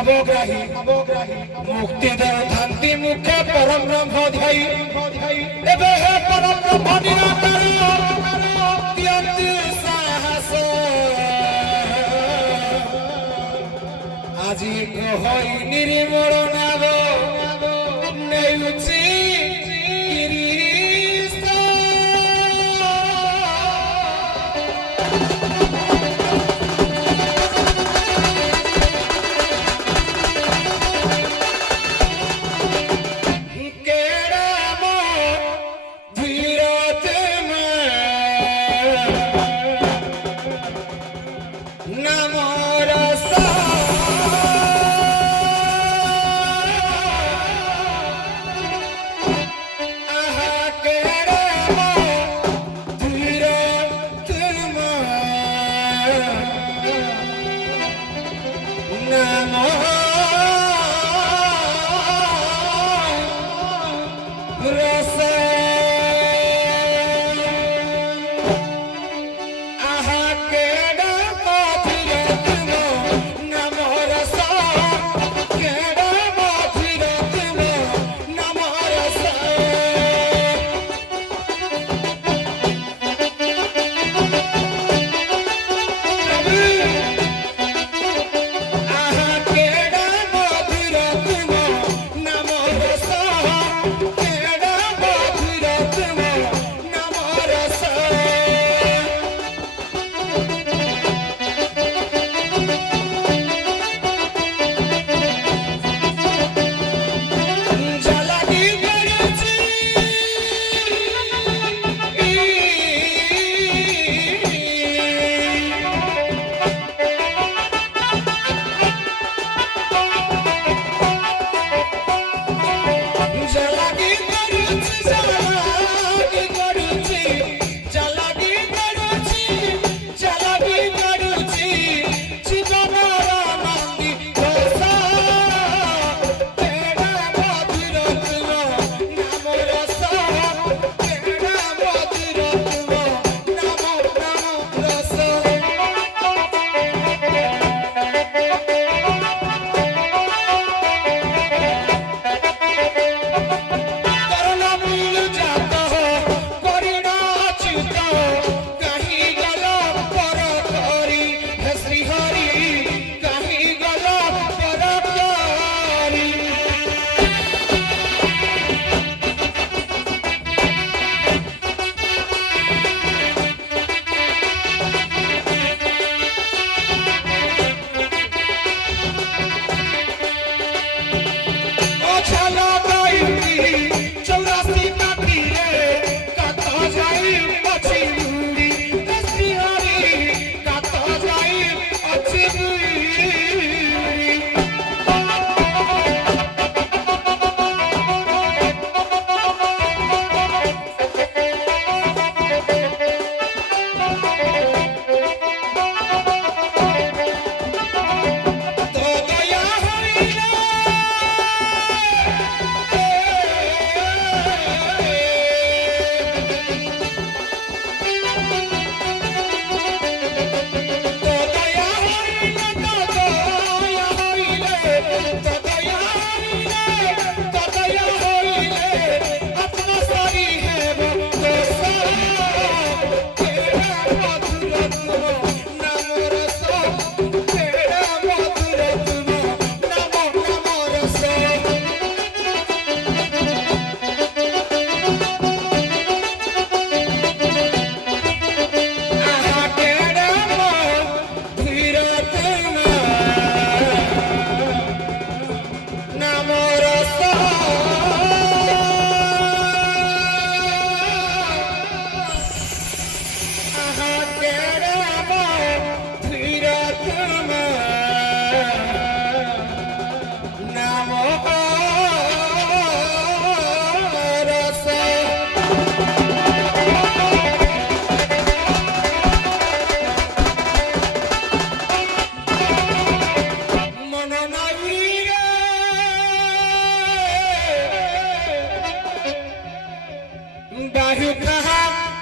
ভাবগ্রাহী মুক্তি দেউথান্তি মুখে পরম ব্রহ্ম ধ্যাই এবে হে পরম ব্রহ্ম নিরাকার দিয়ন্তি সাহস আজি কহই নির্মল নাব নেউছি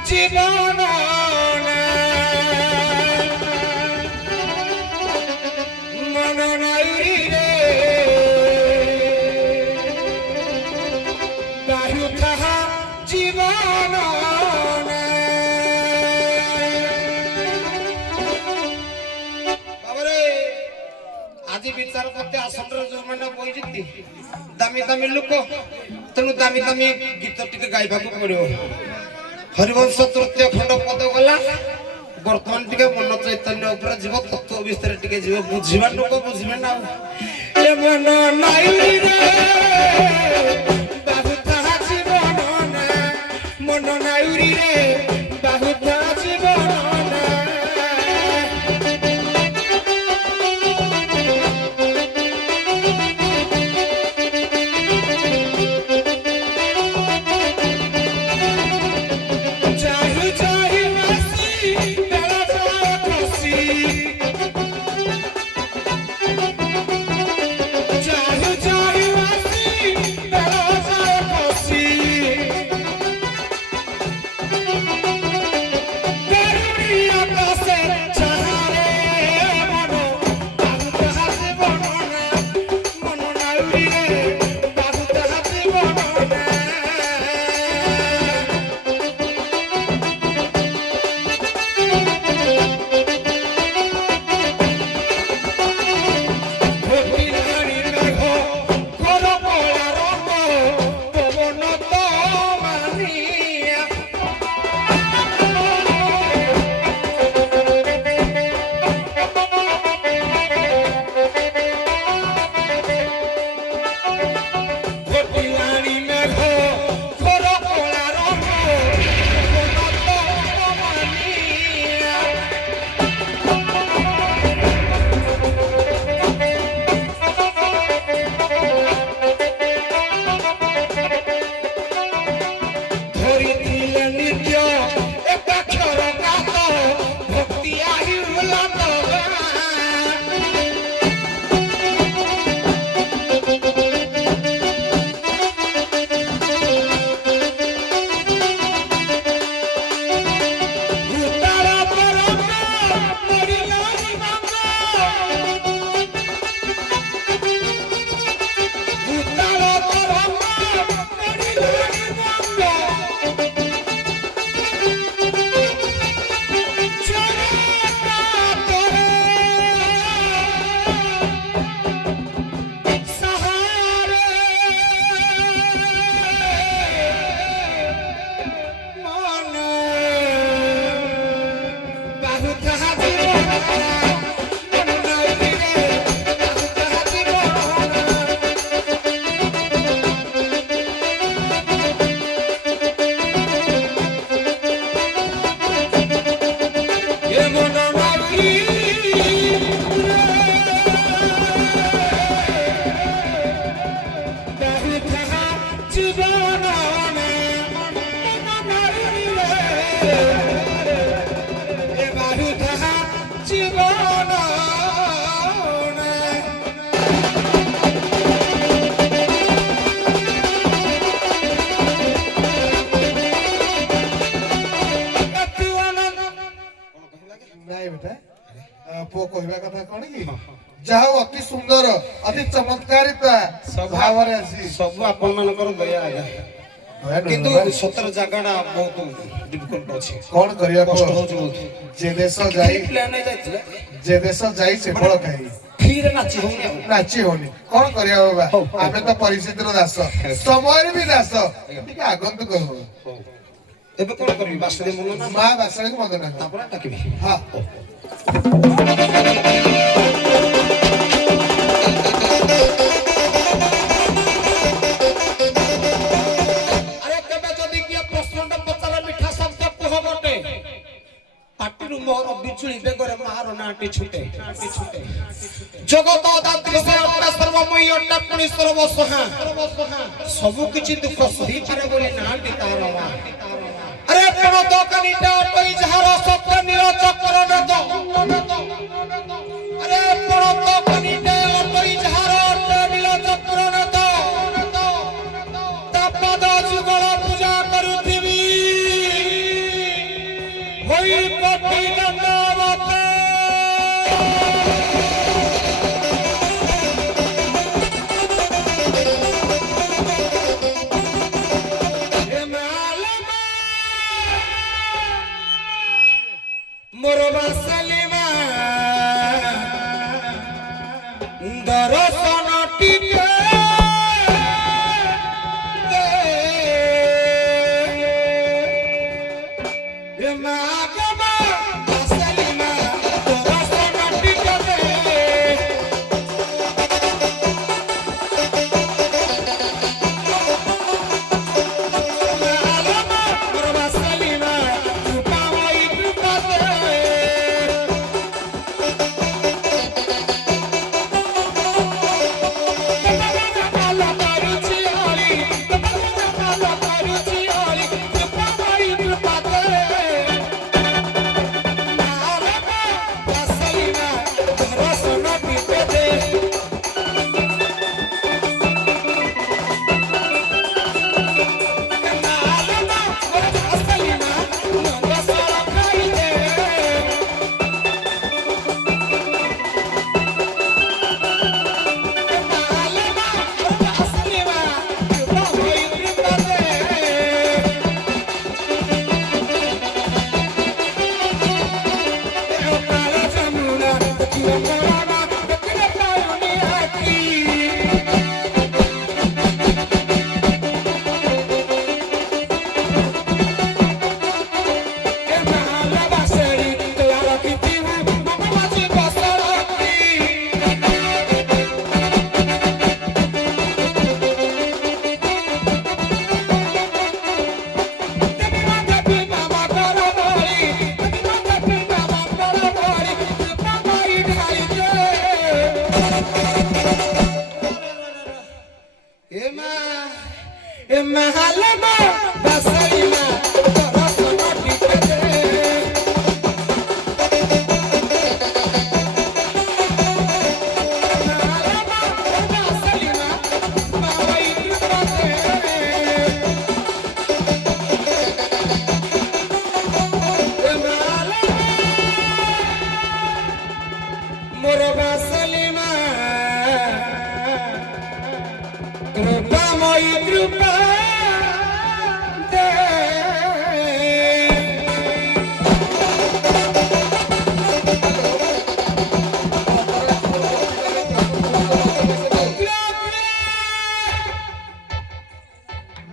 জীবন মন নাই রে ଅଛନ୍ତି ଦାମୀ ଦାମୀ ଲୋକ ତେଣୁ ଦାମୀ ଦାମୀ ଗୀତ ଟିକେ ଗାଇବାକୁ ପଡିବ ହରିବଂଶ ତୃତୀୟ ଖଣ୍ଡ ପଦ ଗଲା ବର୍ତ୍ତମାନ ଟିକେ ମନ ଚୈତନ୍ୟ ଉପରେ ଯିବ ତତ୍ତ୍ୱ ବିଷୟରେ ଟିକେ ଯିବ ବୁଝିବା ଲୋକ ବୁଝିବେ ନା ଏ ମନ ନାଇଁ ରେ ବାହୁତା ଜୀବନ ନା ମନ ନାଇଁ ରେ ବାହୁତା ଜୀବନ ନା ପୁଅ କହିବା କଥା କଣ କି ଯାହା ଅତି ସୁନ୍ଦର ଅତି ଚମତ୍କାରିତା ଭାବରେ ଆସି ସବୁ ଆପଣ ମାନଙ୍କର ଦୟା ଆଜ୍ଞା କିନ୍ତୁ ସତର ଜାଗାଟା ବହୁତ ଡିଫିକଲ୍ଟ ଅଛି କଣ କରିବା କଷ୍ଟ ହଉଛି ବହୁତ ଯେ ଦେଶ ଯାଇ ଯେ ଦେଶ ଯାଇ ସେ ଫଳ ଖାଇ ଫ୍ରିରେ ନାଚି ହଉନି କଣ କରିବା ବାବା ଆମେ ତ ପରିସ୍ଥିତିର ଦାସ ସମୟରେ ବି ଦାସ ଟିକେ ଆଗନ୍ତୁକ ହଉ ଏବେ କଣ କରିବି ବାସୁଦେବ ମନ ନା ମା ବାସଣୀକୁ ମନେ ନା ତାପରେ ଡାକିବି ହଁ ଆରେ କେବେ ଯଦି କିଏ ପ୍ରଶ୍ନଟା ପଚାରେ ମିଠା ଶବ୍ଦ କୁହ ଗୋଟେ ପାଟିରୁ ମୋର ବିଜୁଳି ବେଗରେ ମାର ନାଟି ଛୁଟେ ଜଗତ ଦାତ୍ରୀ ସର୍ବମୟ ଅଟା ପୁଣି ସର୍ବସହା ସବୁ କିଛି ଦୁଃଖ ସହିପାରେ ବୋଲି ନାଟି ତାର ମା अरे पण दोकानीटा टई जहार सत्य नील चक्र नद अरे पण दोकानीटा टई जहार नील चक्र नद तापद जुगल पूजा करूथिबी होई कोटि दंडवत मोर बासलीमा Emma halama basalima rasana tikade halama basalima mawai tikade Emma halama mora basalima Krupa moi krupa de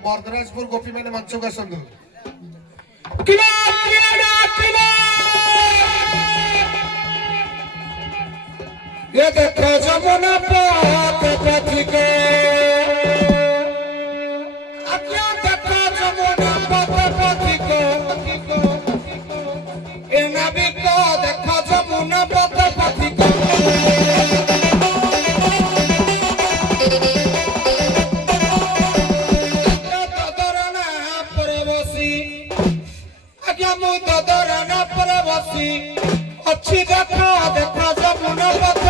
मर्दराजपुर गोपी मैंने मंचों का संदू किला किला किला ये देखो जमुना पात पथिके अज्ञा देखो जमुना पात पथिको ए नाविको देखो जमुना पात पथिको ददरना परे बसी अज्ञा मु ददरना परे बसी अच्छी देखो देखो जमुना पात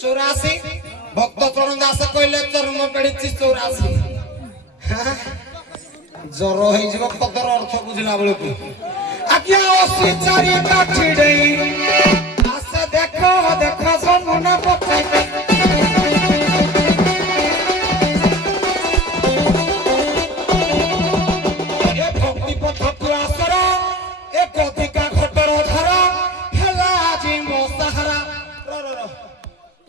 चौरासी भक्त चरण दास कहले चर्म पेड़ी 84 जर हो पदर अर्थ बुझला बेलू आज्ञा 84 काठी देई आसे देखो देखो जमुना पथे ए भक्ति पथ आसर ए कथिका घटर धारा हेला जी मो सहारा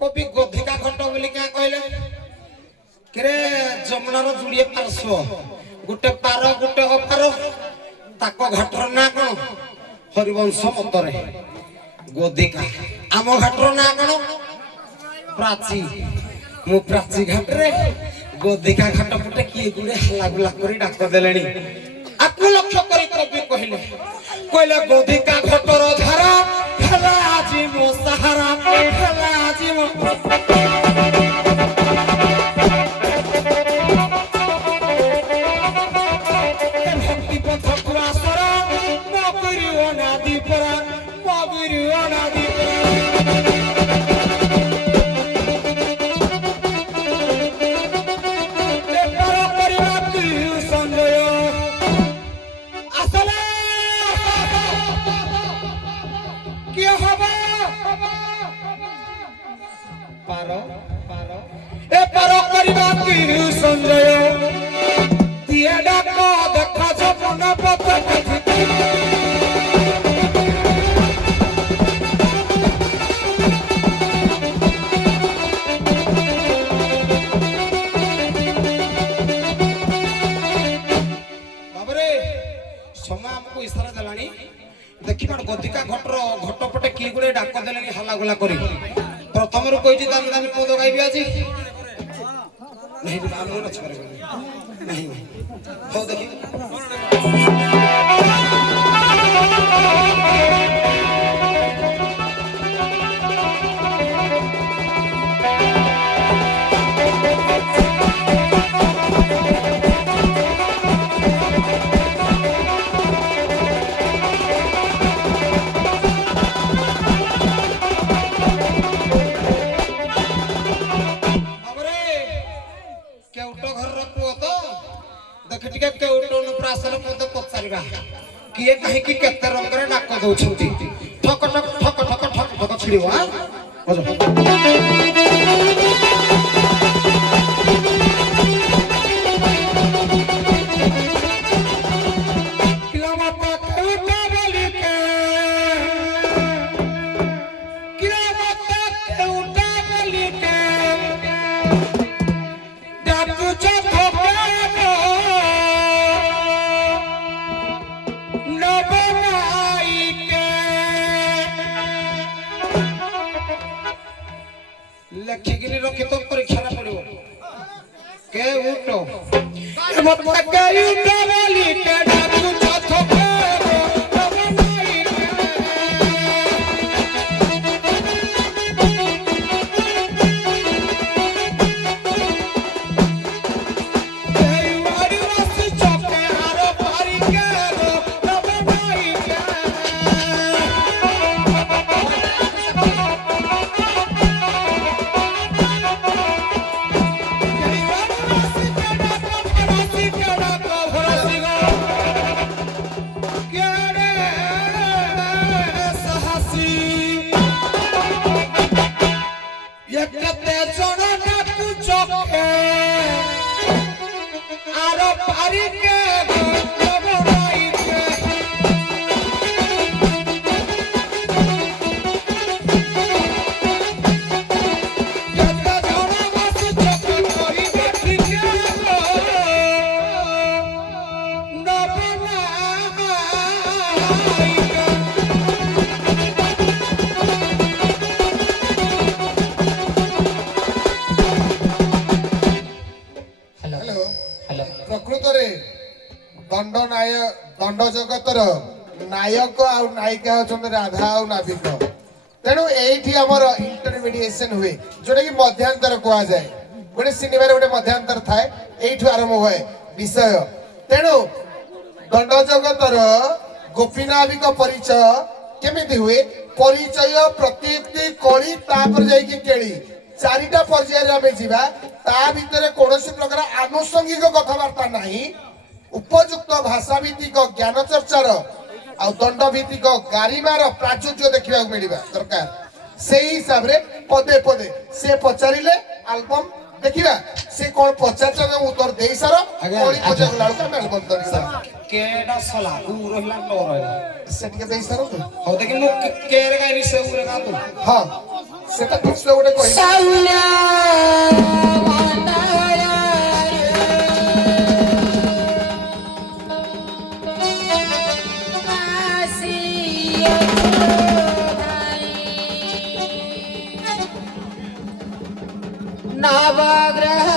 कवि गोधिका घट बोली क्या कहले केरे जमुनार जुड़िए पार्श्व गोटे पार गोटे अपार ताको घाटर ना कौन हरिवंश मतरे गोधिका आम घाटर ना कौन प्राची मु प्राची घाटरे गोधिका घाट पटे किए गुड़े हल्ला गुला करी डाक देलेनी आकु लक्ष्य करी कवि कहले कहले गोधिका घटर धारा हेला आजी मो सहारा हेला आजी मो भक्ति पथ पुरासर मगुरी अनादि परा मगुरी अनादि परा एकर परिवार की संजय আসলে কি হবে পারো পারো এ পারো করিবা কি সঞ্জয় দিয়ে ডাক দেখা যমুনা পথে বাবরে সময় আমাকে ইশারা দেলানি देखिबा गदिका घटर घटपटे की गुडे डाक देलेनी हल्ला गुला करी प्रथमरु कहिछि दामी दामी पद गाइबी आजी नहीं हम न छरे नहीं हो देखि किए कहीं की केते रंग रे नाक दउछंती ठक ठक ठक ठक ठक ठक छिड़िवा बजो लेखिकिनी रखि तो परीक्षा ना पड़िबो के उठो मत के उठो बोली के डाकू चथो के नबनाई के वारी रस चके आरो पारी के नबनाई के ପ୍ରକୃତରେ ଦଣ୍ଡ ଜଗତର ନାୟକ ଆଉ ନାୟିକା ହଉଛନ୍ତି ରାଧା ଆଉ ନାବିକ। ତେଣୁ ଏଇଠି ଆମର ଇଣ୍ଟରମିଡିଏସନ ହୁଏ ଯୋଉଟା କି ମଧ୍ୟାନ୍ତର କୁହାଯାଏ। ଗୋଟେ ସିନେମାରେ ଗୋଟେ ମଧ୍ୟାନ୍ତର ଥାଏ, ଏଇଠୁ ଆରମ୍ଭ ହୁଏ ବିଷୟ। ତେଣୁ ଦଣ୍ଡ ଜଗତର ଗୋପୀ ନାବିକ ପରିଚୟ କେମିତି ହୁଏ? ପରିଚୟ, ପ୍ରତ୍ୟୁକ୍ତି, କଳି, ତାପରେ ଯାଇକି କେଳି, ଚାରିଟା ପର୍ଯ୍ୟାୟରେ ଆମେ ଯିବା। ତା ଭିତରେ କୌଣସି ପ୍ରକାର ଆନୁଷଙ୍ଗିକ କଥାବାର୍ତ୍ତା ନାହିଁ। ଉପଯୁକ୍ତ ଭାଷା ଭିତ୍ତିକ ଜ୍ଞାନ ଚର୍ଚ୍ଚାର ଆଉ ଦଣ୍ଡ ଭିତ୍ତିକ ଗାରିମାର ପ୍ରାଚୁର୍ଯ୍ୟ ଦେଖିବାକୁ ମିଳିବା ଦରକାର। ସେଇ ହିସାବରେ ପଦେ ପଦେ ସେ ପଚାରିଲେ ଆଲବମ ଦେଖିବା, ସେ କଣ ପଚାରିଛନ୍ତି ଉତ୍ତର ଦେଇ ସାର। କଳି ପଚାରିଲା ବେଳକୁ ଆମେ ଆଲବମ ଧରିବା। केडा सला उ रहला न रहला ସେ ଟିକେ ଦେଇ ସାରନ୍ତୁ। हो देखि मु केरे गाइनी से उरे गा तू ହଁ ସେଟା ଠିକ ସେ ଗୋଟେ କହିବା। साउला नवग्रह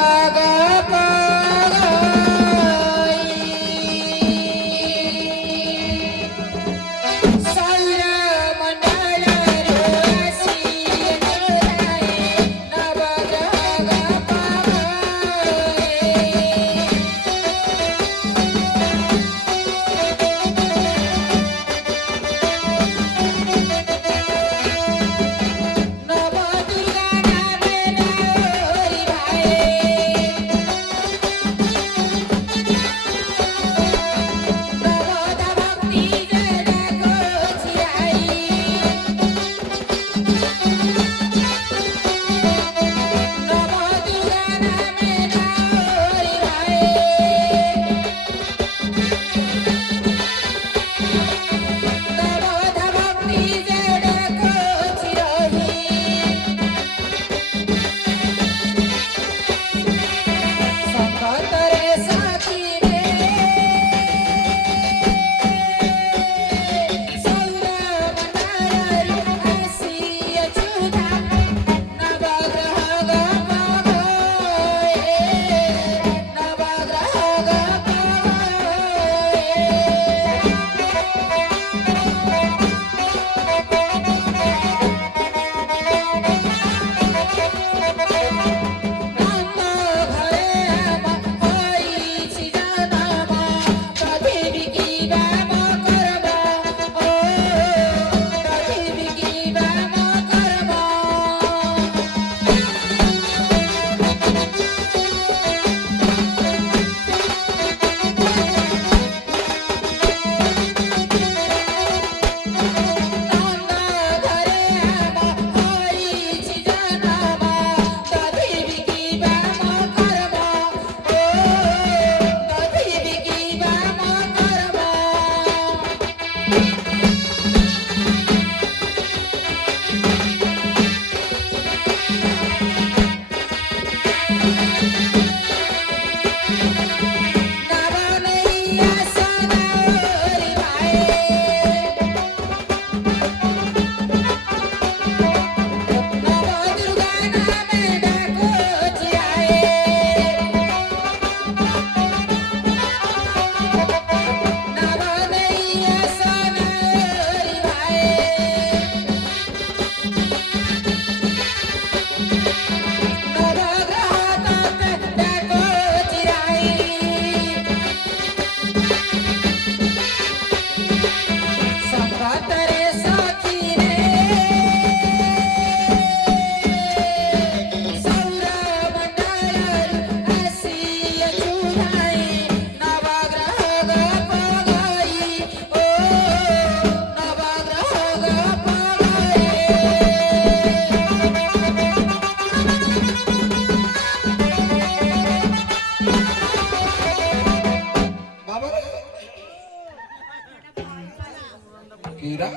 କିରା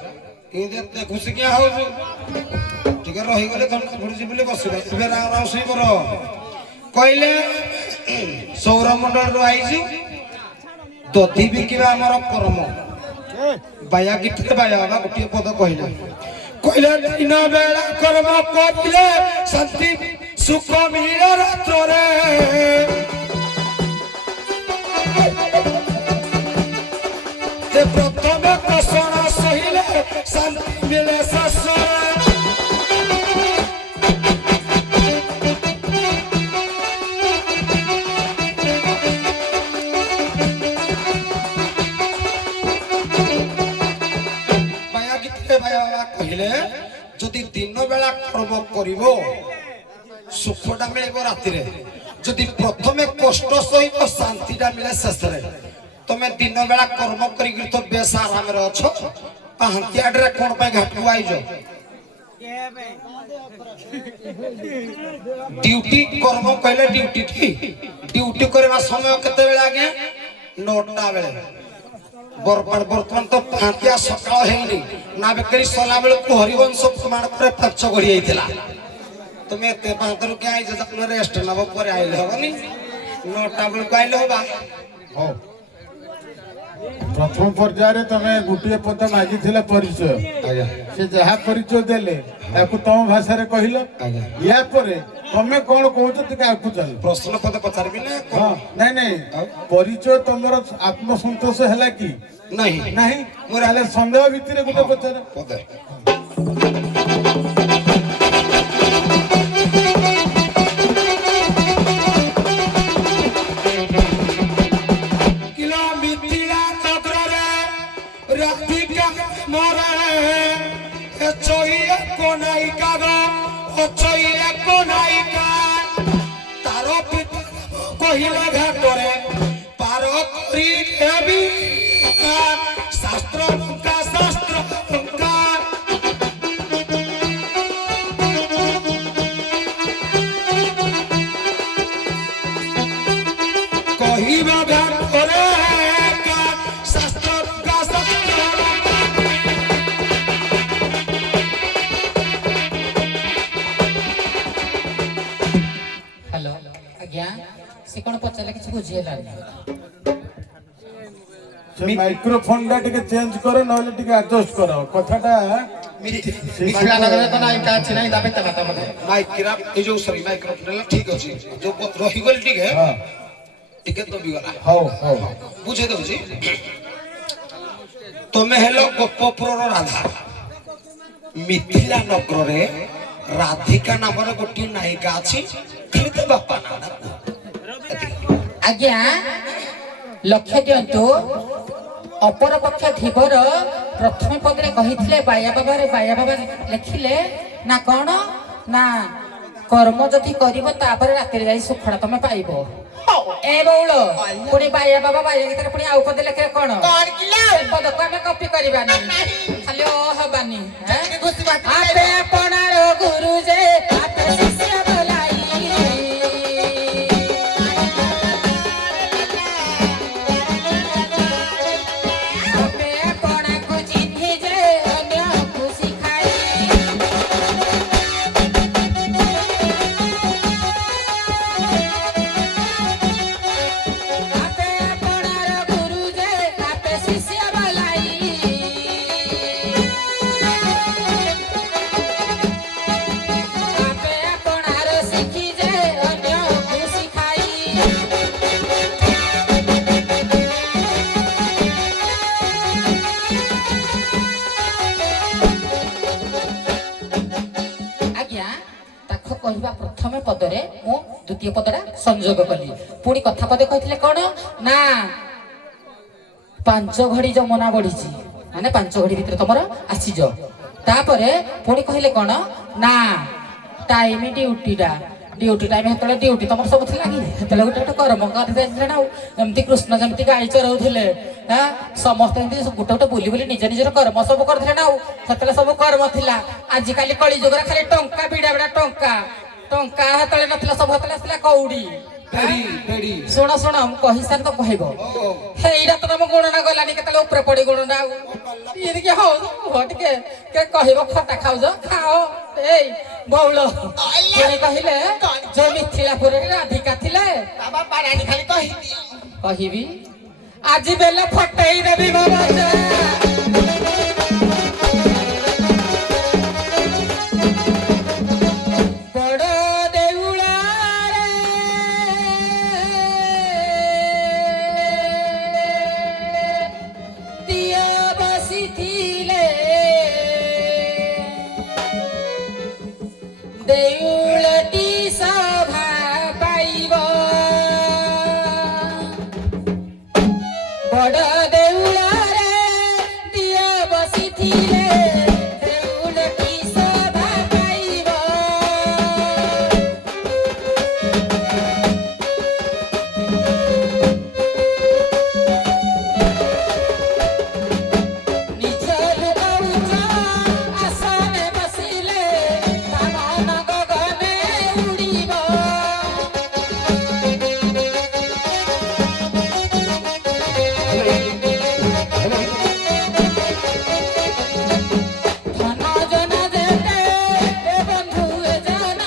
ଏତେ ଖୁସି କିଆ ହଉଛୁ ଟିକେ ରହିଗଲେ ଥଣ୍ଡା ପଡୁଛି ବୋଲି ବସିବା ଏବେ ରୋଷେଇ କର କହିଲେ ସୌରମଣ୍ଡଳରୁ ଆଇଛି ଦଧି ବିକିବା ଆମର କର୍ମ ବାୟା ଗୀତରେ ବାୟା ବାବା ଗୋଟିଏ ପଦ କହିଲେ କହିଲେ ଦିନ ବେଳା କର୍ମ କରିଲେ ଶାନ୍ତି ସୁଖ ମିଳେ ରାତ୍ରରେ ପ୍ରଥମେ କଷଣ ସହିଲେ ଶାନ୍ତି ମିଳେ ଶେଷରେ କହିଲେ ଯଦି ଦିନ ବେଳା କର୍ମ କରିବ ସୁଖଟା ମିଳିବ ରାତିରେ ଯଦି ପ୍ରଥମେ କଷ୍ଟ ସହିତ ଶାନ୍ତିଟା ମିଳେ ଶେଷରେ ତମେ ଦିନ ବେଳା କର୍ମ କରିକି ତ ବେଶ ଆରାମରେ ଅଛ ପାହାନ୍ତିଆଡରେ କଣ ପାଇଁ ଘାଟକୁ ଆଇଛ ଡ୍ୟୁଟି କର୍ମ କହିଲେ ଡ୍ୟୁଟି କରିବା ସମୟ କେତେବେଳେ ଆଜ୍ଞା 9ଟା ବେଳେ ବର୍ତ୍ତମାନ ତ ପାହାନ୍ତିଆ ସକାଳ ହେଇନି ନା ବେକରି ସଲା ବେଳକୁ ହରିବଂଶ ପ୍ରମାଣ ପରେ 5 ଘଡ଼ି ହେଇଥିଲା তুমি এতে পাঁচটারু কে আইছে আপনার রেস্ট নেব পরে আইলে হবনি 9টা বেলକୁ আইলে হবা হও প্রথম পর্যায়ে তুমি গোটিয়ে পদ মাগিছিলে পরিচয় আজ্ঞা সে যাহা পরিচয় দেলে তাকে তম ভাষারে কহিল আজ্ঞা ইয়া পরে তুমি কোন কହୁଛ ଟିକେ আগু চাল প্রশ্ন পদ পচারবি না নাই নাই পরিচয় তোমার আত্মসন্তোষ হেলা কি নাই নাই মোর আলে সন্দেহ ভিতরে গোটে পচার পদে কহিলা ঘাটরে পার করি দেবী শাস্ত্র কহিবা ঘাটরে শাস্ত্র हेलो आज्ञा से कोन पचाले किछ बुझियला সে মাইক্রোফোনটা টিকে চেঞ্জ করো নহলে টিকে অ্যাডজাস্ট করো কথাটা মিছিলা নগরে তো নাই কাছে নাই দাবে তা মতে মাইক্রা এই যে সরি মাইক্রোফোন ঠিক আছে যে রহি গল টিকে হ্যাঁ টিকে তো বিগলা হও হও বুঝে দউছি তুমি হেলো গোপপুরর রাধা মিথিলা নগরে রাধিকা নামর গোটি নায়িকা আছে খালি তো বাপা না आज्ञा लक्ष्य दियंतु अपर पक्ष धीवर प्रथम पदरे कहिथिले बाया बाबा लिखिले ना कोन ना कर्म जदि करिवो तापर रातिर जाई सुखड़ा तमे पाइबो ए बौलो पुनी बाया गीतर पुनी आउ पद लेखे कोन किला पद को हम कॉपी करबानी खाली ओ हबानी आपे अपनार गुरु जे आपे शिष्य बोलाई आपे अपना कुछ କହିବା ପ୍ରଥମେ ପଦରେ ମୁଁ ଦ୍ୱିତୀୟ ପଦଟା ସଂଯୋଗ କଲି। ପୁଣି କଥା ପଦେ କହିଥିଲେ କଣ ନା 5 ଘଡ଼ି ଯମୁନା ବଢିଛି, ମାନେ 5 ଘଡ଼ି ଭିତରେ ତମର ଆସିଛ। ତାପରେ ପୁଣି କହିଲେ କଣ ନା ଟାଇମ ଡ୍ୟୁଟି ଟାଇମ, ସେତେବେଳେ ଡ୍ୟୁଟି ତମର ସବୁ ଥିଲା କି? ସେତେବେଳେ ଗୋଟେ ଗୋଟେ କର୍ମ କରିଥିଲେ ନା। ଆଉ ଏମିତି କୃଷ୍ଣ ଯେମିତି ଗାଈ ଚରଉଥିଲେ, ସମସ୍ତେ ଏମିତି ଗୋଟେ ବୁଲି ବୁଲି ନିଜ ନିଜର କର୍ମ ସବୁ କରିଥିଲେ ନା। ଆଉ ସେତେବେଳେ ସବୁ କର୍ମ ଥିଲା। ଆଜିକାଲି କଳି ଯୁଗରେ ଖାଲି ଟଙ୍କା ବିଡ଼ା ବିଡ଼ା ଟଙ୍କା ସେତେବେଳେ ନଥିଲା, ସବୁ ସେତେବେଳେ ଆସିଥିଲା କଉଡ଼ି। ଶୁଣ ମୁଁ କହିସାରି ତ କହିବ। ହେଇଟା ତ ତମ ଗୁଣନା ଗଲାନି, କେତେବେଳେ ଉପରେ ପଡି ଗୁଣନା। ଆଉ ଟିକେ ହଉ ଟିକେ କହିବ ଖଟା ଖାଉଛ ଖାଅ। ଏଇ ବଉଳ ପୁଣି କହିଲେ ଯୋଉ ମିଥିଳାପୁରରେ ରାଧିକା ଥିଲେ, କହିବି ଆଜି ବେଲେ ଫଟେଇ ଦେବି ବାବା। ଦେଉଳଟି ସଭା ପାଇବ, ବଡ଼ ଦେଉଳରେ ଦିଅ ବସିଥିଲେ, ଦେଉଳଟି ସଭା ପାଇବ। ନିଜ ଲୋକ ଉଚ୍ଚ ଆସନେ ବସିଲେ, ତା ମନ ଗଗନେ ଉଡ଼ିବ। ଧନ ଜନ ଯେତେ ଏ ବନ୍ଧୁ ଏ ଜନ,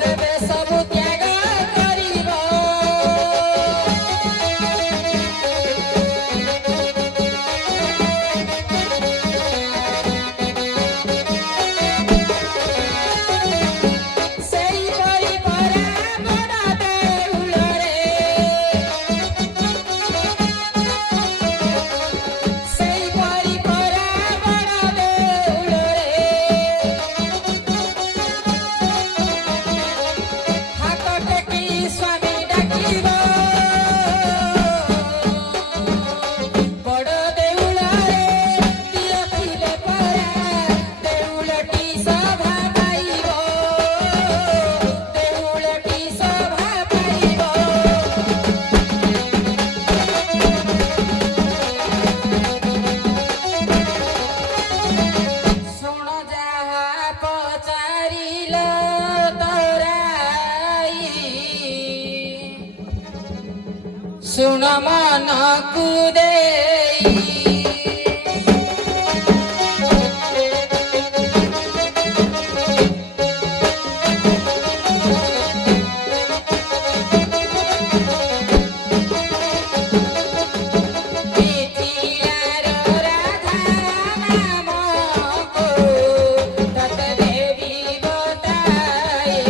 ଯେବେ ସବୁ ତ୍ୟାଗ କରିବ। ସେଇପରି ପରା ବଡ଼ ଦେଉଳରେ, ସେଇପରି ପରା ବଡ଼ ଦେଉଳରେ, ହାତ ଟେକି ସ୍ୱାମୀ ଡାକିବ। ବଡ଼ ଦେଉଳରେ ଦିଅ ଥିଲେ ପରା, ଦେଉଳଟି ସଭା ପାଇବ, ଦେଉଳଟି ସଭା ପାଇବ। ଶୁଣ ଯାହା ପଚାରିଲ ତୋରାଇ, ଶୁଣ ମନକୁ ଦେଇ। ମିଥିଳାର ରାଧା ନାମକୁ ତତେ ଦେବି ବତାଏ।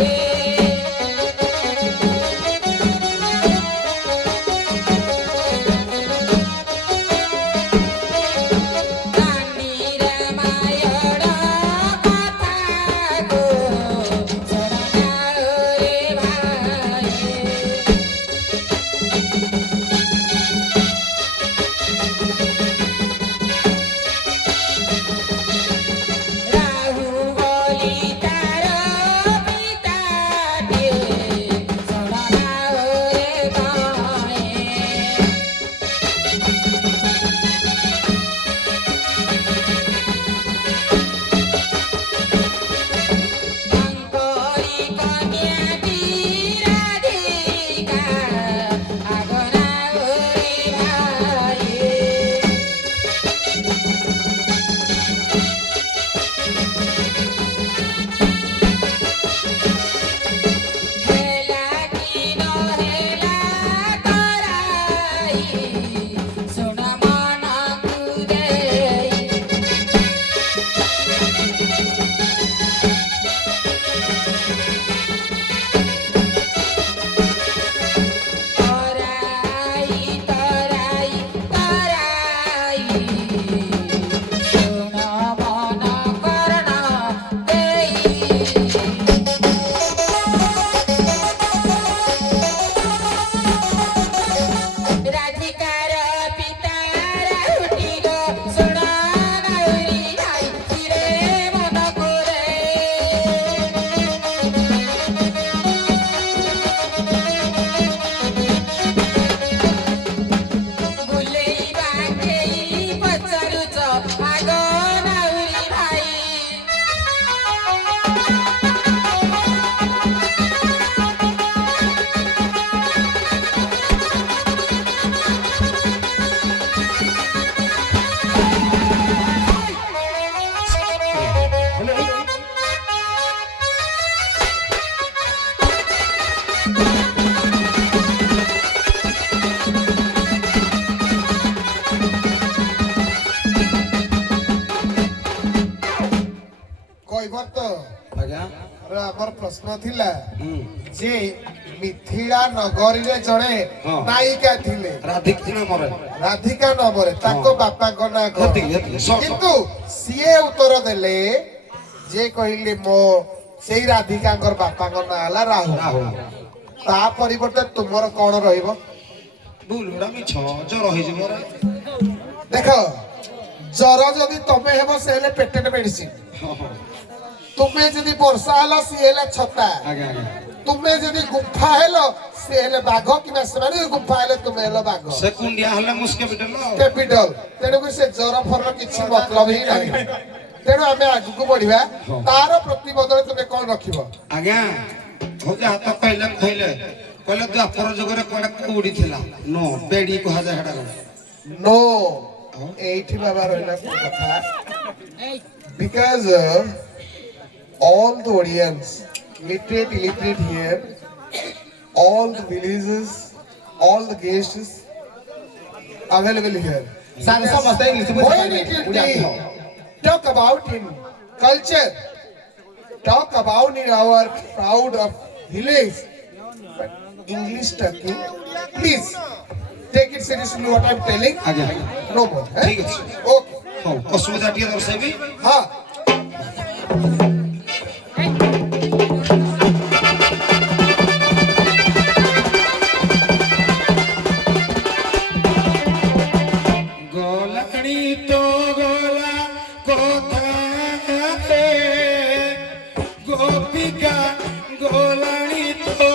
କହିବ ତ ଆଜ୍ଞା ଆମର ପ୍ରଶ୍ନ ଥିଲା ହୁଁ ଯେ ମିଥିଳା ନଗରୀରେ ଜଣେ ହଁ। ନାୟିକା ଥିଲେ ରାଧିକା ନାମରେ ରାଧିକା ନାମରେ ତାଙ୍କ ବାପାଙ୍କ ନାଁ କଣ? ଏତିକି, ଏତିକି। କିନ୍ତୁ ସିଏ ଉତ୍ତର ଦେଲେ ଯେ କହିଲେ ମୋ ସେଇ ରାଧିକାଙ୍କର ବାପାଙ୍କ ନାଁ ହେଲା ରାହୁଲ। ରାହୁଲ ତା ପରିବର୍ତ୍ତେ ତୁମର କଣ ରହିବ? ଭୁଲ ଗୁଡ଼ା ମିଛ ଜର ହେଇଯିବ ରେ। ଦେଖ ଜର ଯଦି ତମେ ହେବ ସେ ହେଲେ ପେଟେଣ୍ଟ ମେଡିସିନ, ହଁ, ହଁ। ତୁମେ ଯଦି ବର୍ଷା ହେଲ ସିଏ ହେଲେ ଛତା, ଆଜ୍ଞା ଆଜ୍ଞା ତୁମେ ଯଦି ଗୁମ୍ଫା ହେଲ ସିଏ ହେଲେ ବାଘ, କିମ୍ବା ସେମାନେ ଯଦି ଗୁମ୍ଫା ହେଲେ ତୁମେ ହେଲ ବାଘ ସେ କୁଣ୍ଡିଆ ହେଲେ ମୁସ୍କେ ପିଟଲ କ୍ୟାପିଟାଲ। ତେଣୁକରି ସେ ଜର ଫର କିଛି ମତଲବ ହିଁ ନାହିଁ। ତେଣୁ ଆମେ ଆଗକୁ ବଢିବା, ତାର ପ୍ରତିବଦଳରେ ତୁମେ କଣ ରଖିବ? ଆଜ୍ଞା ହଉ ଯାହା ତ କହିଲେ କହିଲେ ଦ୍ୱାପର ଯୁଗରେ କୁଆଡେ କୁଉଡି ଥିଲା नो ବେଡି କୁହାଯାଏ ହେଟା କଣ? नो ଏଇଠି ବାବା ରହିଲା କୋଉ କଥା, because all the audience, literate, illiterate here, all the villages, all the guests available here. Sir ସମସ୍ତେ English When it is talk about in culture, talk about in our proud of village, but English talking, please take it seriously what I'm telling. ଆଜ୍ଞା No more. ଠିକ ଅଛି Okay. ହଉ ଅସୁବିଧା ଟିକେ ଦର୍ଶାଇବି हाँ. ଗଲାଣି ତ ଗଲା କଥା ଗୋପିକା ଗଲାଣି ତ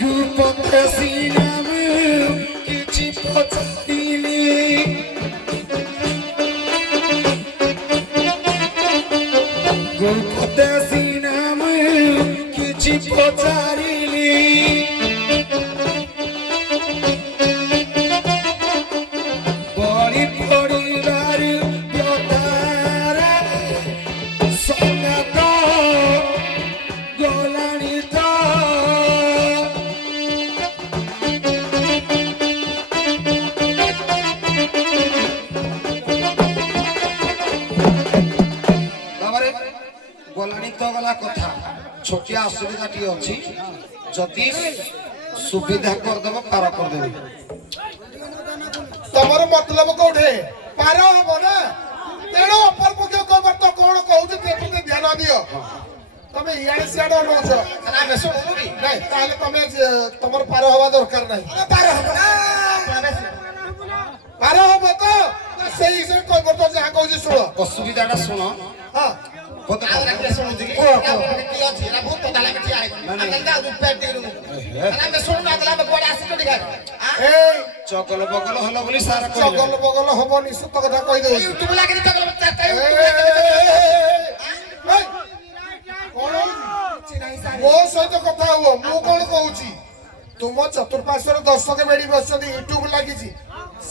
ଗୁପତେ ସିନାମ କିଛି ପଚାରିଲି ଗୋପତେ ସିନାମ କିଛି ପଚାରିଲି ବଳି ପଡ଼ିବାରୁ ବ୍ୟଥାରେ ସଙ୍ଗାତ ଗଲାଣି ତ ବାବାରେ ଗଲାଣି ତ ଗଲା କଥା ଛୋଟିଆ ଅସୁବିଧାଟିଏ ଅଛି ଯଦି ସୁବିଧା କରିଦେବ ପାର କରିଦେବି ତମର ମତଲବ କୋଉଠି? ପାର ହବ ନା। ତେଣୁ ଅପର ପକ୍ଷ କଣ କହୁଛି ସେ ପ୍ରତି ଧ୍ୟାନ ଦିଅ। ତମେ ଇଆଡେ ସିଆଡେ ଅନଉଛ ନାଇଁ, ତାହେଲେ ତମେ ତମର ପାର ହବା ଦରକାର ନାହିଁ। ପାର ହବ ନା, ପାର ହବ ତ ସେଇ ହିସାବରେ କହିବ ତ ଯାହା କହୁଛି ଶୁଣ। ଅସୁବିଧାଟା ଶୁଣ ହଁ ଏଇ ଚଗଲ ବଗଲ ହଲ ବୋଲି ସାର ଚଗଲ ବଗଲ ହବନି, ସତ କଥା କହିଦଉଛି। ମୋ ସହିତ କଥା ହୁଅ, ମୁଁ କଣ କହୁଛି? ତୁମ ଚତୁର୍ପାର୍ଶ୍ୱରେ ଦର୍ଶକ ବେଡି ବସିଛନ୍ତି, ୟୁଟ୍ୟୁବ ଲାଗିଛି,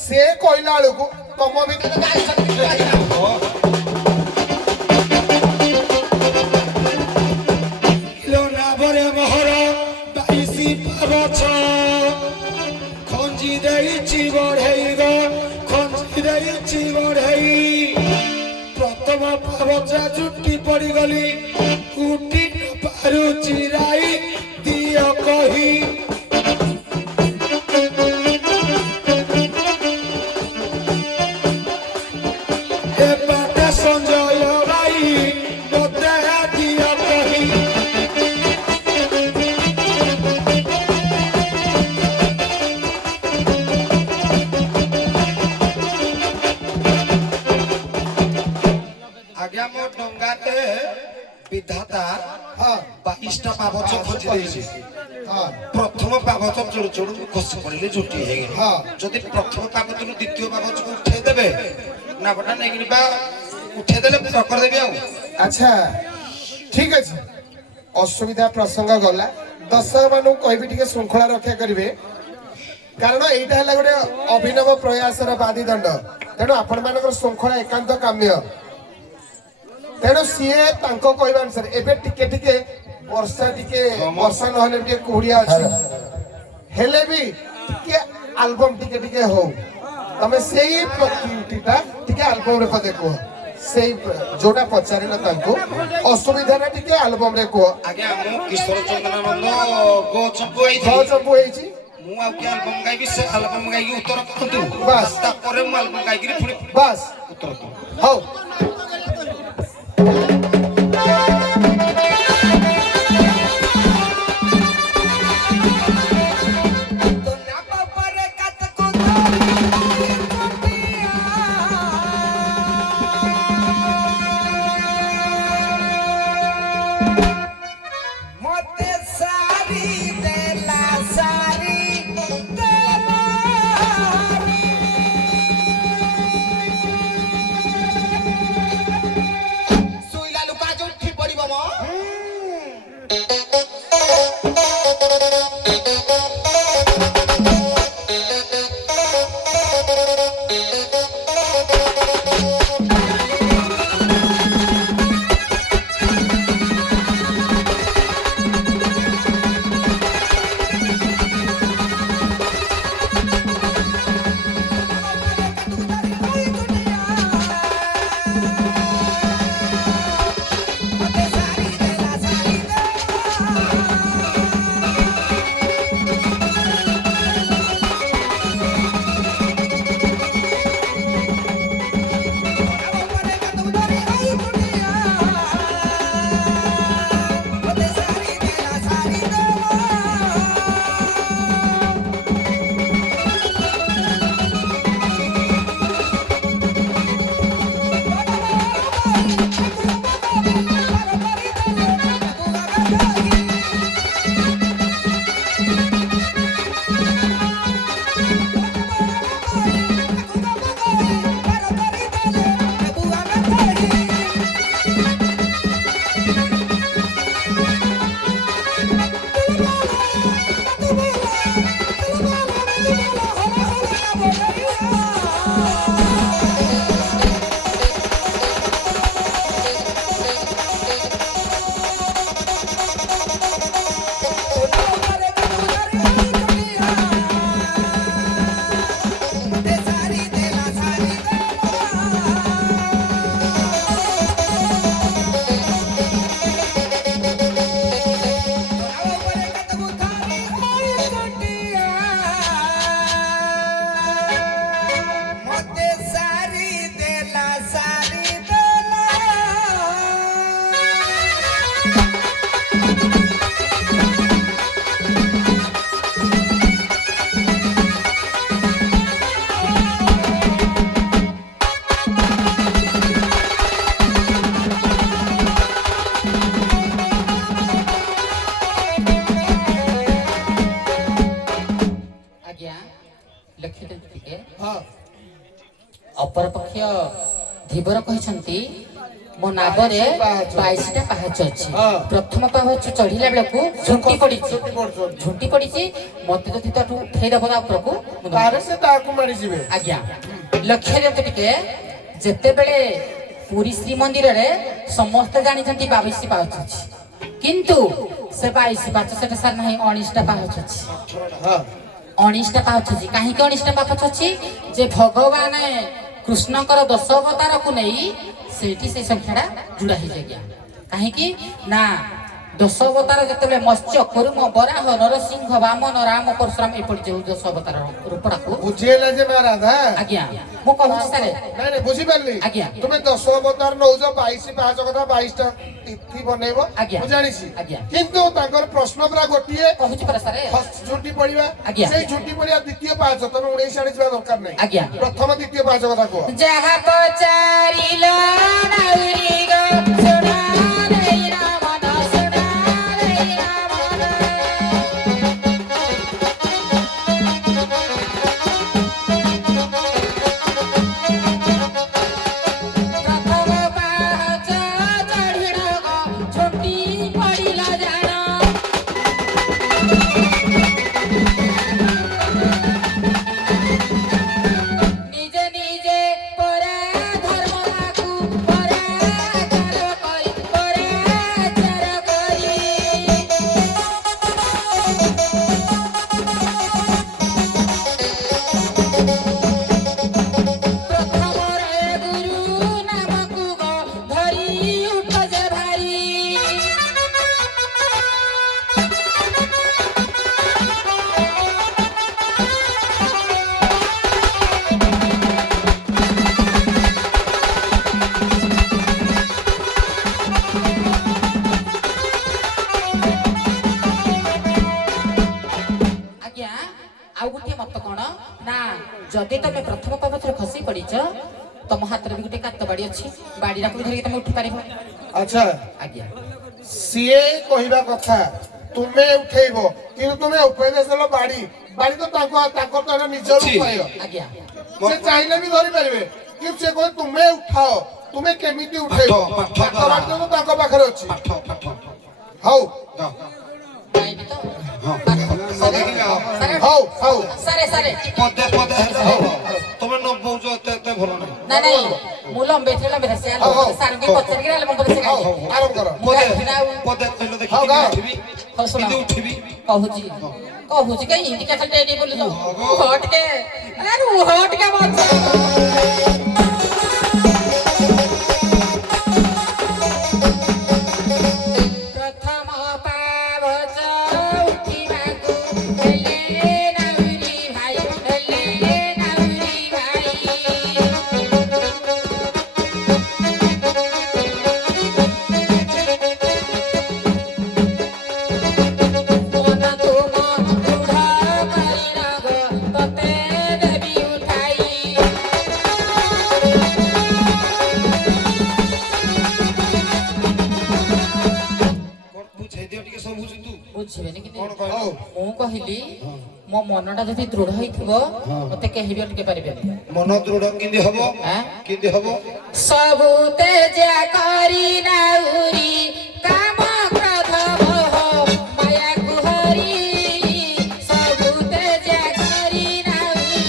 ସେ କହିଲା ବେଳକୁ ତମ ଭିତରେ ନାଭରେ ମହର ବାଇଶି ପାବଛ ଖଞ୍ଜି ଦେଇଛି ବଢେଇ ଗ ଖଞ୍ଜି ଦେଇଛି ବଢେଇ ପ୍ରଥମ ପାବଚା ଚୁଟି ପଡିଗଲି ଉଠି ନ ପାରୁଛି ରାଇ ଦିଅ କହି ଏ ବାଟେ ସଞ୍ଜୟ ଭାଇ ମୋତେ ଦିଅ କହି ଆଜ୍ଞା ମୋ ଡଙ୍ଗାতে ବିଧାତା ହଁ 22ଟା ପାବଛ ଖଞ୍ଜି ଦେଇଛି ହଁ ପ୍ରଥମ ପାବଛ ଚୋଡୁ ଚୋଡୁ ଖସି ପଡିଲେ ଝୁଟି ହେଇଗଲି ହଁ। ଯଦି ପ୍ରଥମ ପାବଛରୁ ଦ୍ୱିତୀୟ ପାବଛକୁ ଉଠେଇ ଦେବେ ନାବଟା ନେଇକିରି ବା ଉଠେଇ ଦେଲେ ଟକ୍କର ଦେବି ଆଉ ଆଚ୍ଛା ଠିକ ଅଛି, ଅସୁବିଧା ପ୍ରସଙ୍ଗ ଗଲା। ଦର୍ଶକ ମାନଙ୍କୁ କହିବି ଟିକେ ଶୃଙ୍ଖଳା ରକ୍ଷା କରିବେ, କାରଣ ଏଇଟା ହେଲା ଗୋଟେ ଅଭିନବ ପ୍ରୟାସର ବାଦିଦଣ୍ଡ। ତେଣୁ ଆପଣ ମାନଙ୍କର ଶୃଙ୍ଖଳା ଏକାନ୍ତ କାମ୍ୟ। ତେଣୁ ସିଏ ତାଙ୍କ କହିବା ଅନୁସାରେ ଏବେ ଟିକେ ଟିକେ ବର୍ଷା ନହେଲେ ଟିକେ କୁହୁଡିଆ ଅଛି ହେଲେ ବି ଟିକେ ଆଲବମ ଟିକେ ଟିକେ ହଉ ତମେ ସେଇ ପ୍ରତିଟା ଟିକେ ଆଲବମ ରେ ପଦେ କୁହ ସେଇ ଯୋଉଟା ପଚାରିଲ ତାଙ୍କୁ ଅସୁବିଧାଟା ଟିକେ ଆଲବମ ରେ କୁହ। ଆଜ୍ଞା ମୁଁ କିଶୋର ଚନ୍ଦ୍ରାନନ୍ଦ ଗୋ ଚମ୍ପୁ ହେଇଛି ମୁଁ ଆଉ କି ଆଲବମ ଗାଇବି ସେ ଆଲବମ ଗାଇକି ଉତ୍ତର କରନ୍ତୁ ବାସ୍ ତାପରେ ମୁଁ ଆଲବମ ଗାଇକିରି ପୁଣି ବାସ୍ ଉତ୍ତର ହଉ ଅପରପକ୍ଷ ଧୀବର କହିଛନ୍ତି ମୋ ନାବରେ 22ଟା ପାହାଚ ଅଛି। ପ୍ରଥମ ପାହାଚ ଚଢିଲା ବେଳକୁ ଝୁଣ୍ଟି ପଡିଛି ମତେ ଯଦି ତାଠୁ ଉଠେଇଦବ ତା ଉପରକୁ ଆଜ୍ଞା ଲକ୍ଷ୍ୟ ଦିଅନ୍ତୁ ଟିକେ ଯେତେବେଳେ ପୁରୀ ଶ୍ରୀମନ୍ଦିରରେ ସମସ୍ତେ ଜାଣିଛନ୍ତି 22 ପାହାଚ ଅଛି କିନ୍ତୁ ସେ 22 ପାହାଚ ସେଟା ସାର୍ ନାହିଁ 19ଟା ପାହାଚ ଅଛି। 19ଟା ପାହାଚ ଅଛି କାହିଁକି 19ଟା ପାହାଚ ଅଛି ଯେ ଭଗବାନ କୃଷ୍ଣଙ୍କର 10 ଅବତାରକୁ ନେଇ ସେଇଠି ସେଇ ସଂଖ୍ୟାଟା ଯୋଡ଼ା ହେଇଯାଏ କାହିଁକି ନା 10 ଅବତାର ଯେତେବେଳେ ମତ୍ସ୍ୟ କୁର୍ମ ବରାହ ନରସିଂହ ବାମନ ରାମ ପରଶୁରାମ ଏପରି ଯୋଉ 10 ଅବତାର ରୂପଟାକୁ ବୁଝିହେଲା ଯେ ମହାରାଜ ଆଜ୍ଞା ମୁଁ କହୁଛି ସାର୍ ନାଇଁ ବୁଝିପାରିଲି ଆଜ୍ଞା ତୁମେ 10 ଅବତାର ନଉଛ 22 ପାହାଚ କଥା 22ଟା ତିଥି ବନେଇବ ମୁଁ ଜାଣିଛି ଆଜ୍ଞା କିନ୍ତୁ ତାଙ୍କର ପ୍ରଶ୍ନ ପୁରା ଗୋଟିଏ କହୁଛି ପରା ସାର୍ ଝୁଣ୍ଟି ପଡିବା ଆଜ୍ଞା ସେଇ ଝୁଣ୍ଟି ପଡିବା ଦ୍ୱିତୀୟ ପାହାଚ ତମେ 19 ଆଡେ ଯିବା ଦରକାର ନାହିଁ ଆଜ୍ଞା ପ୍ରଥମ ଦ୍ୱିତୀୟ ପାହାଚ କଥା କୁହ ଯାହା ପଚାରିଲ ନାଉରି ଗো ଶୁଣା ଦେଇ ରାମନ ଶୁଣା ଦେଇ ରାମନ ପ୍ରଥମ ପାହାଚ ଚଢ଼ିଲ ଗো ଝୁଣ୍ଟି ପଡ଼ିଲ ଜାଣ ନିଜେ ନିଜେ ପରା ଧର୍ମ ଲାଗୁ ପରା ଯଦି ତମେ ପ୍ରଥମ ପାବଛରେ ଖସି ପଡ଼ିଛ ତମ ହାତରେ ବି ଗୋଟେ କାତ ବାଡ଼ି ଅଛି ବାଡ଼ିଟାକୁ ବି ଧରିକି ତମେ ଉଠି ପାରିବ ଆଚ୍ଛା ଆଜ୍ଞା ସିଏ କହିବା କଥା ତୁମେ ଉଠେଇବ କିନ୍ତୁ ତୁମେ ଉପଦେଶ ଦେଲ ବାଡି ବାଡି ତ ତାଙ୍କର ତ ଏଟା ନିଜର ଉପାୟ ଆଜ୍ଞା ସେ ଚାହିଁଲେ ବି ଧରି ପାରିବେ କିନ୍ତୁ ସେ କହେ ତୁମେ ଉଠାଅ ତୁମେ କେମିତି ଉଠେଇବ ପାଠ ବାଡ଼ି ତ ତାଙ୍କ ପାଖରେ ଅଛି ହଉ ପାଇବି ତ ହଉ ହଉ ସାରେ ସାରେ ପଦେ ପଦେ ହେଲେ ହବ ତମେ ନ ବହୁଛ ଏତେ ଭଲ ନାହିଁ ନାଇଁ ନାଇଁ ମୁଁ ଲମ୍ବେଇ ସେ ସାରଙ୍କୁ ପଚାରିକି ହେଲେ ମୁଁ ସେ ହଉ ଆରମ୍ଭ କର ପଦେ ପଦେ କହିଲ ଦେଖି ଉଠିବି ହଉ ଶୁଣ କିନ୍ତୁ ଉଠିବି କହୁଛି କହୁଛି କାଇଁ ଇଣ୍ଡିକା ଖାଲି ଟେଡି ବୋଲି ତ ଟିକେ ଆରେ ଟିକେ ମଜା ବୁଝିବେନି କିନ୍ତୁ ମୁଁ କହିଲି ମୋ ମନଟା ଯଦି ଦୃଢ ହେଇଥିବ ମତେ କେହି ବି ଅଟକେଇ ପାରିବେନି ମନ ଦୃଢ କେମିତି ହବ କେମିତି ହବ ସବୁ ତେଜ କରି ନାଉରି କାମ କ୍ରୋଧ ମୋହ ମାୟାକୁ ହରି ସବୁ ତେଜ କରି ନାଉରି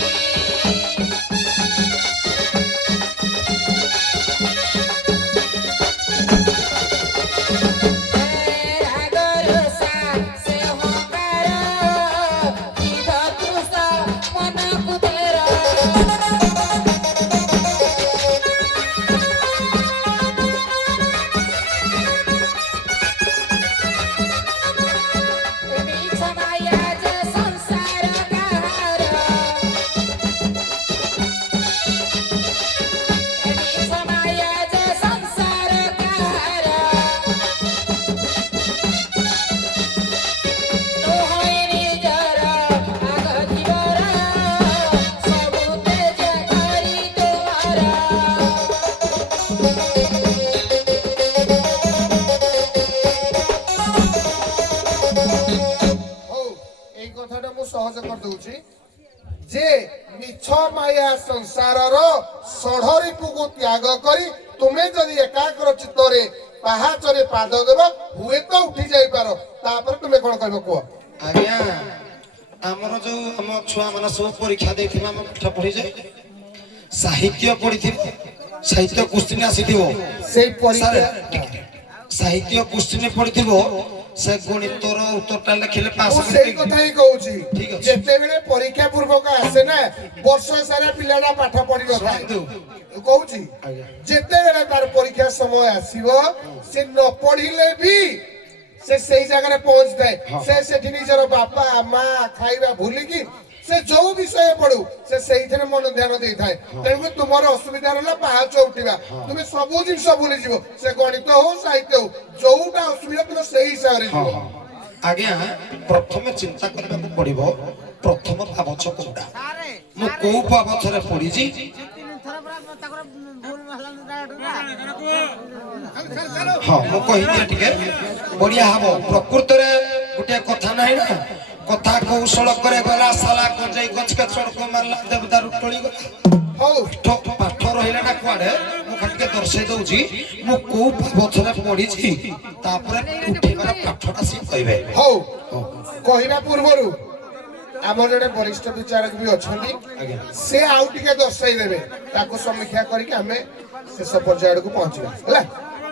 ସହଜ କରିଦଉଛି ଯେ ମିଛ ମାୟା ସଂସାରର ଷଢ଼ରିପୁକୁ ତ୍ୟାଗ କରି ତୁମେ ଯଦି ଏକାଗ୍ର ଚିତ୍ତରେ ପାହାଚରେ ପାଦ ଦେବ ହୁଏତ ଉଠି ଯାଇପାର ତାପରେ ତୁମେ କଣ କହିବ କୁହ ଆଜ୍ଞା ଆମର ଯୋଉ ଆମ ଛୁଆ ମାନେ ସବୁ ପରୀକ୍ଷା ଦେଇଥିବେ ଆମେ ପାଠ ପଢିଛେ ସାହିତ୍ୟ ପଢିଥିବ ସାହିତ୍ୟ କୋଶ୍ଚିନ୍ ଆସିଥିବ ସେଇ ପରୀକ୍ଷା ସାହିତ୍ୟ କୋଶ୍ଚିନ୍ ପଢିଥିବ ସେ ଗଣିତର ଉତ୍ତରଟା ଲେଖିଲେ ପାସ୍ ମୁଁ ସେଇ କଥା ହିଁ କହୁଛି ଠିକ ଅଛି। ଯେତେବେଳେ ପରୀକ୍ଷା ପୂର୍ବକ ଆସେ ନା ବର୍ଷ ସାରା ପିଲାଟା ପାଠ ପଢିନଥାଏ କହୁଛି ଯେତେବେଳେ ତାର ପରୀକ୍ଷା ସମୟ ଆସିବ ସେ ନ ପଢିଲେ ବି ସେ ସେଇ ଜାଗାରେ ପହଞ୍ଚିଥାଏ ସେ ସେଠି ନିଜର ବାପା ମା ଖାଇବା ଭୁଲିକି ସେ ଯୋଉ ବିଷୟ ପଢୁ ସେ ସେଇଥିରେ ମନ ଧ୍ୟାନ ଦେଇଥାଏ ତେଣୁକରି ତୁମର ଅସୁବିଧା ରହିଲା ପାହାଚ ଉଠିବା ତୁମେ ସବୁ ଜିନିଷ ଭୁଲିଯିବ ସେ ଗଣିତ ହଉ ସାହିତ୍ୟ ହଉ ଯୋଉଟା ଅସୁବିଧା ତୁମେ ସେଇ ହିସାବରେ ଯିବ ଆଜ୍ଞା ପ୍ରଥମେ ଚିନ୍ତା କରିବାକୁ ପଡିବ ପ୍ରଥମ ପାବଛ କୋଉଟା ମୁଁ କୋଉ ପାବଛରେ ପଢିଛି ହଁ ମୁଁ କହିଦିଏ ଟିକେ ବଢିଆ ହବ ପ୍ରକୃତରେ ଗୋଟେ କଥା ନାହିଁ ନା କଥା କୌଶଳ করে গলা সালা কঞ্জাই গছকে চড়ক মারলা দেবদারু টଳି গলা ହଉ ପାଠ ରହିଲା ନା କୁଆଡେ ମୁଁ ଖାଲି ଦର୍ଶେଇ ଦଉଛି ମୁଁ କୋଉ ପଛରେ ପଢିଛି ତାପରେ ଉଠେଇବାର ପାଠଟା ସିଏ କହିବେ ହଉ କହିବା ପୂର୍ବରୁ ଆମର ଜଣେ ବରିଷ୍ଠ ବିଚାରକ ବି ଅଛନ୍ତି ସେ ଆଉ ଟିକେ ଦର୍ଶାଇ ଦେବେ ତାକୁ ସମୀକ୍ଷା କରିକି ଆମେ ଶେଷ ପର୍ଯ୍ୟାୟ ଆଡକୁ ପହଞ୍ଚିବା ହେଲା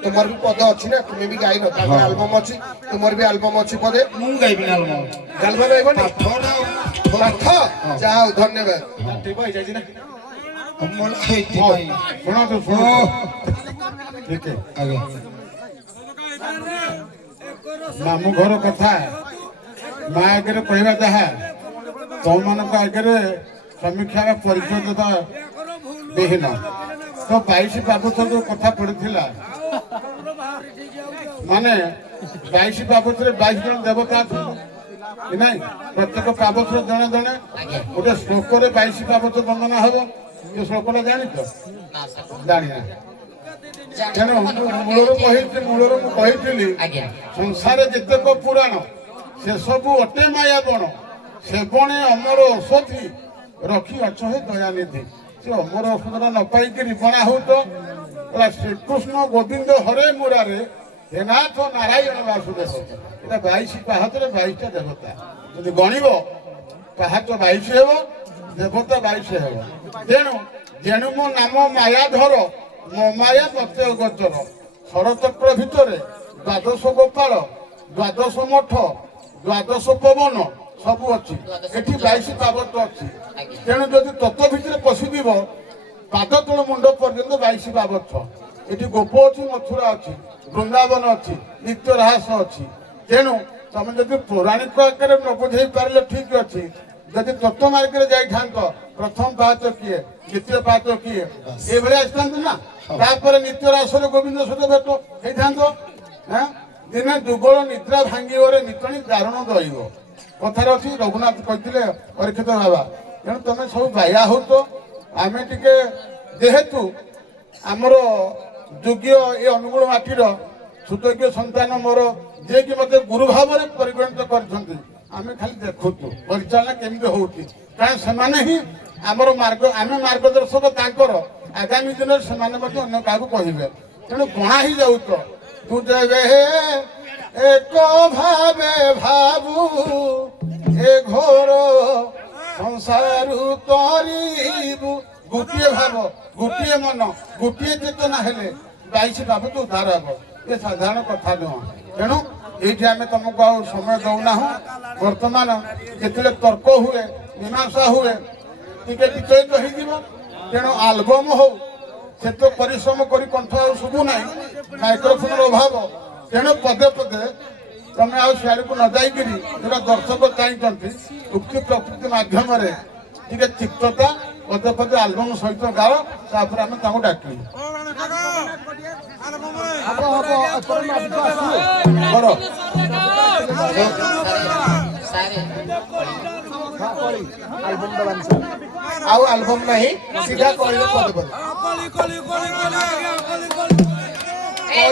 ତୁମର ବି ପଦ ଅଛି ନା ତୁମେ ବି ଗାଇନ ତାଙ୍କର ଆଲବମ ଅଛି ତୁମର ବି ଆଲବମ ଅଛି ପଦେ ମୁଁ ଗାଇବି ନା ଗାଲବା ଗାଇବନି ପାଠ ଯାହା ହଉ ଧନ୍ୟବାଦ ଶୁଣନ୍ତୁ ଶୁଣ ଠିକ ଆଜ୍ଞା ମାମୁଁ ଘର କଥା ମା ଆଗରେ କହିବା ଯାହା ତମମାନଙ୍କ ଆଗରେ ସମୀକ୍ଷାର ପରିଚୟ ଦେବା ବିହୀନ ତ 22 ପାବଛ ଯୋଉ କଥା ପଡିଥିଲା ମାନେ 22 ପାବଛରେ 22 ଜଣ ଦେବତା ଅଛନ୍ତି କି ନାଇଁ ପ୍ରତ୍ୟେକ ପାବଛର ଜଣେ ଜଣେ ଆଜ୍ଞା ଗୋଟେ ଶ୍ଲୋକରେ 22 ପାବଛ ବନ୍ଦନା ହବ। ଏ ଶ୍ଲୋକଟା ଜାଣିଛ? ନା ସାର୍ ଜାଣିନା। ତେଣୁ ମୂଳରୁ ମୁଁ କହିଥିଲି ଆଜ୍ଞା ସଂସାରେ ଯେତେକ ପୁରାଣ ସେ ସବୁ ଅଟେ ମାୟା ବଣ, ସେ ବଣେ ଅମର ଔଷଧି ରଖି ଅଛ ହେ ଦୟାନିଧି। ସେ ଅମର ଔଷଧଟା ନ ପାଇକିରି ବଣା ହଉଛ ଶ୍ରୀକୃଷ୍ଣ ଗୋବିନ୍ଦ ହରେ ମୁରାରେ ହେ ନାଥ ନାରାୟଣ ବାସୁଦେବ। এটা 22 ପାହାଚରେ 22ଟା ଦେବତା। ଯଦି ଗଣିବ ପାହାଚ 22 ହେବ, ଦେବତା 22 ହେବ। ତେଣୁ ଯେଣୁ ମୋ ନାମ ମାୟାଧର, ମୋ ମାୟା ମତେ ଅଗୋଚର। ଷଡ଼ଚକ୍ର ଭିତରେ 12 ଗୋପାଳ, 12 ମଠ, 12 ପବନ ସବୁ ଅଛି। ଏଠି 22 ପାବତ ଅଛି। ତେଣୁ ଯଦି ତତ୍ତ୍ୱ ଭିତରେ ପଶିଯିବ ପାଦ ତଳ ମୁଣ୍ଡ ପର୍ଯ୍ୟନ୍ତ 22 ପାବଛ। ଏଠି ଗୋପ ଅଛି, ମଥୁରା ଅଛି, ବୃନ୍ଦାବନ ଅଛି, ନିତ୍ୟ ରହାସ ଅଛି। ତେଣୁ ତମେ ଯଦି ପୌରାଣିକ ଆକାରରେ ନ ବୁଝେଇ ପାରିଲେ ଠିକ ଅଛି। ଯଦି ତତ୍ତ୍ୱ ମାର୍ଗରେ ଯାଇଥାନ୍ତ ପ୍ରଥମ ପାହାଚ କିଏ, ଦ୍ୱିତୀୟ ପାହାଚ କିଏ, ଏଇଭଳିଆ ଆସିଥାନ୍ତ ନା। ତାପରେ ନିତ୍ୟ ରାସରେ ଗୋବିନ୍ଦ ସହିତ ଭେଟ ହେଇଥାନ୍ତ। ଦିନେ ଯୁଗଳ ନିଦ୍ରା ଭାଙ୍ଗିବରେ ନିତଣି ଦାରୁଣ ଦଇବ। କଥାରେ ଅଛି, ରଘୁନାଥ କହିଥିଲେ ପରୀକ୍ଷିତ ବାବା। ତେଣୁ ତମେ ସବୁ ବାୟା ହଉଛ। ଆମେ ଟିକେ ଯେହେତୁ ଆମର ଯୋଗ୍ୟ ଏ ଅନୁଗୁଳ ମାଟିର ସୁଯୋଗ୍ୟ ସନ୍ତାନ ମୋର, ଯିଏକି ମୋତେ ଗୁରୁ ଭାବରେ ପରିଗଣିତ କରିଛନ୍ତି, ଆମେ ଖାଲି ଦେଖୁଛୁ ପରିଚାଳନା କେମିତି ହଉଛି। କାରଣ ସେମାନେ ହିଁ ଆମର ଆମେ ମାର୍ଗଦର୍ଶକ ତାଙ୍କର। ଆଗାମୀ ଦିନରେ ସେମାନେ ମଧ୍ୟ ଅନ୍ୟ କାହାକୁ କହିବେ। ତେଣୁ ଗଣା ହେଇଯାଉଛ। ତୁ ଯେବେ ଏକ ଭାବେ ଭାବୁ ଏ ଘୋର ସଂସାରୁ ତରିବୁ। ଗୋଟିଏ ଭାବ, ଗୋଟିଏ ମନ, ଗୋଟିଏ ଚେତନା ହେଲେ 22 ପାବଛ ଉଦ୍ଧାର ହେବ। ଏ ସାଧାରଣ କଥା ନୁହଁ। ତେଣୁ ଏଇଠି ଆମେ ତମକୁ ଆଉ ସମୟ ଦଉନାହୁଁ। ବର୍ତ୍ତମାନ ଯେତେବେଳେ ତର୍କ ହୁଏ, ମୀମାଂସା ହୁଏ, ଟିକେ ବିଚଳିତ ହେଇଯିବ। ତେଣୁ ଆଲବମ୍ ହଉ, ସେତେ ପରିଶ୍ରମ କରି କଣ୍ଠ ଆଉ ଶୁଭୁ ନାହିଁ, ମାଇକ୍ରୋଫୋନର ଅଭାବ। ତେଣୁ ପଦେ ପଦେ ତମେ ଆଉ ସିଆଡ଼କୁ ନ ଯାଇକିରି ଯୋଉଟା ଦର୍ଶକ ଚାହିଁଛନ୍ତି ଉକ୍ତି ପ୍ରକୃତି ମାଧ୍ୟମରେ ଟିକେ ତିକ୍ତତା ପଦେ ପଦେ ଆଲବମ୍ ସହିତ ଗାଅ। ତାପରେ ଆମେ ତାଙ୍କୁ ଡାକିବୁ। କର। ଆଉ ଆଲବମ୍ ନାହିଁ, ସିଧା କହିଲେ ପଦେ ପଦେ। ଏ